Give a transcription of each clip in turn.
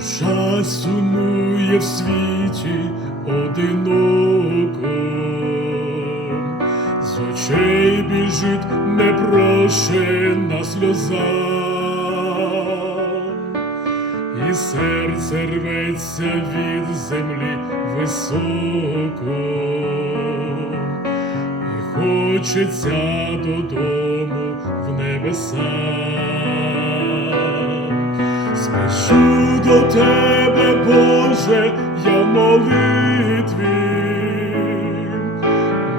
душа в світі одиноко, з очей біжить непрошена сльоза, і серце рветься від землі високо, і хочеться додому в небеса. Спішу до тебе, Боже, я в молитві,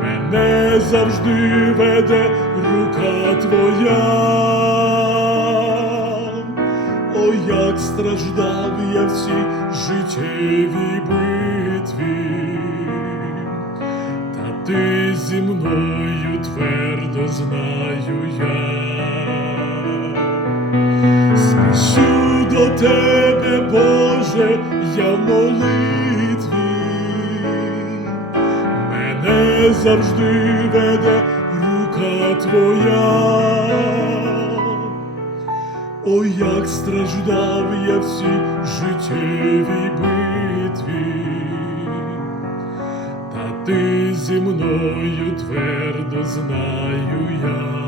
мене завжди веде рука Твоя. О, як страждав я в цій битві, та ти зі мною твердо знаю я. До тебе, я в молитві, мене завжди веде рука Твоя. О, як страждав я в цій життєвій битві, та ти зі мною твердо знаю я.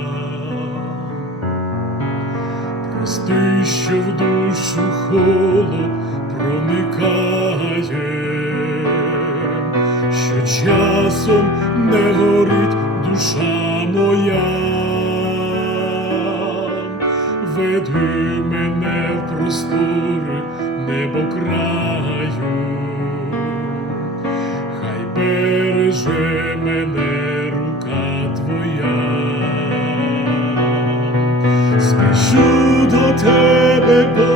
Прости, що в душу холод проникає, що часом не горить душа моя, веди мене в простори небокраю, хай береже мене рука твоя. Спішу до тебе,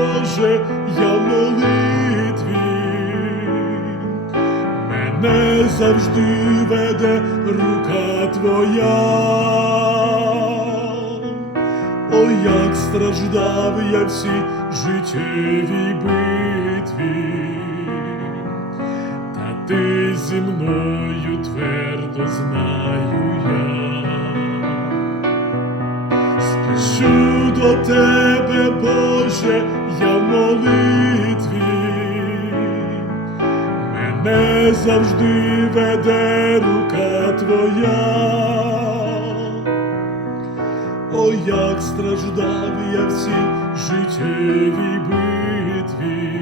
завжди веде рука Твоя. О, як страждав я в цій життєвій битві, та ти зі мною твердо знаю я. Спішу до тебе, Боже, я в молитві, мене завжди веде рука Твоя. О, як страждав я в цій життєвій битві,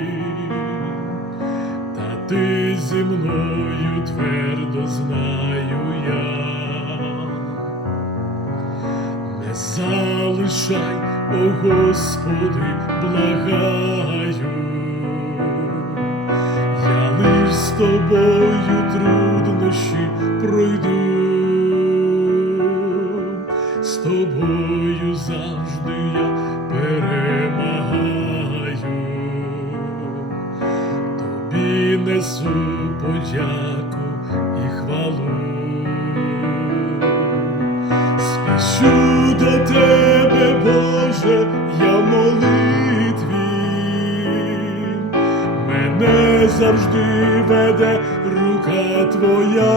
та ти зі мною твердо знаю я. Не залишай, о Господи, благаю, тобою труднощі пройду, з тобою завжди я перемагаю, тобі несу подяку і хвалу. Спішу до тебе, Боже, я завжди веде рука Твоя.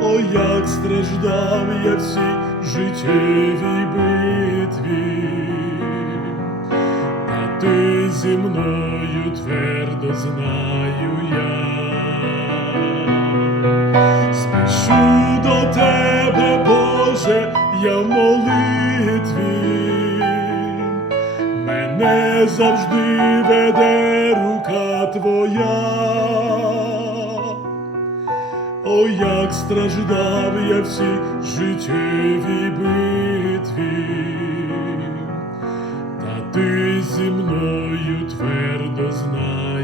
О, як страждав я в цій битві, та ти зі мною твердо знаю я. Мене завжди веде рука Твоя. О, як страждав я всі життєві битві, та ти зі мною твердо знаю я.